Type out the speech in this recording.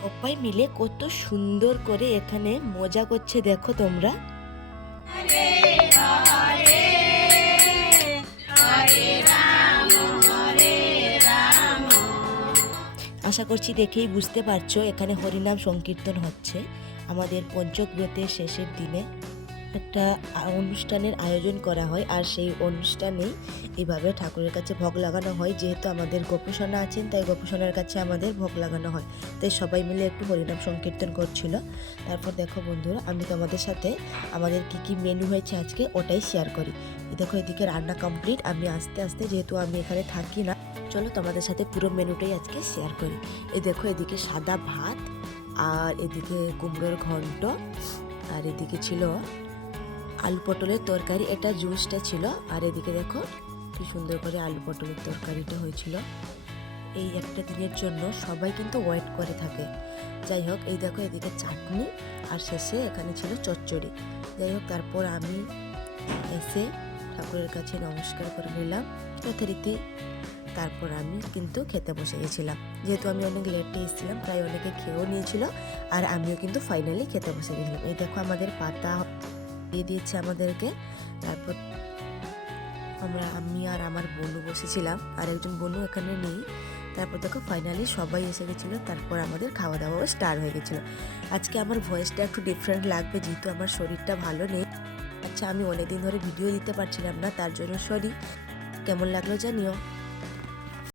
সবাই মিলে কত সুন্দর করে এখানে মজা করছে দেখো তোমরা। আশা করছি দেখেই বুঝতে পারছো এখানে হরিনাম সংকীর্তন হচ্ছে। আমাদের পঞ্চব্রতের শেষের দিনে একটা অনুষ্ঠানের আয়োজন করা হয়, আর সেই অনুষ্ঠানেই এইভাবে ঠাকুরের কাছে ভোগ লাগানো হয়। যেহেতু আমাদের গোপুসোনা আছেন, তাই গোপুসোনার কাছে আমাদের ভোগ লাগানো হয়। তাই সবাই মিলে একটু হরিনাম সংকীর্তন করছিল। তারপর দেখো বন্ধুরা, আমি তোমাদের সাথে আমাদের কি মেনু হয়েছে আজকে ওটাই শেয়ার করি। দেখো এদিকে রান্না কমপ্লিট। আমি আস্তে আস্তে, যেহেতু আমি এখানে থাকি না, চলো তোমাদের সাথে পুরো মেনুটাই আজকে শেয়ার করি। এই দেখো এদিকে সাদা ভাত, আর এদিকে কুমড়োর ঘন্ট, আর এদিকে ছিল আলু পটলের তরকারি, এটা জুসটা ছিল। আর এদিকে দেখো কি সুন্দর করে আলু পটলের তরকারিটা হয়েছিল। এই একটা দিনের জন্য সবাই কিন্তু ওয়েট করে থাকে। যাই হোক, এই দেখো এদিকে চাটনি, আর শেষে এখানে ছিল চচ্চড়ি। যাই হোক, তারপর আমি এসে ঠাকুরের কাছে নমস্কার করে নিলাম যথারীতি। তারপর আমি কিন্তু খেতে বসে গেছিলাম। যেহেতু আমি অনেক লেটে এসেছিলাম, প্রায় অনেকে খেয়েও নিয়েছিল, আর আমিও কিন্তু ফাইনালি খেতে বসে গেছিলাম। এই দেখো আমাদের পাতা দিয়ে দিয়েছে আমাদেরকে। তারপর আমি আর আমার বোনু বসেছিলাম, আর একজন বোনু এখানে নেই। তারপর দেখো ফাইনালি সবাই এসে গেছিলো। তারপর আমাদের খাওয়া দাওয়াও স্টার্ট হয়ে গেছিলো। আজকে আমার ভয়েসটা একটু ডিফারেন্ট লাগবে, যেহেতু আমার শরীরটা ভালো নেই। আচ্ছা, আমি অনেকদিন ধরে ভিডিও দিতে পারছিলাম না, তার জন্য সরি। কেমন লাগলো জানিও।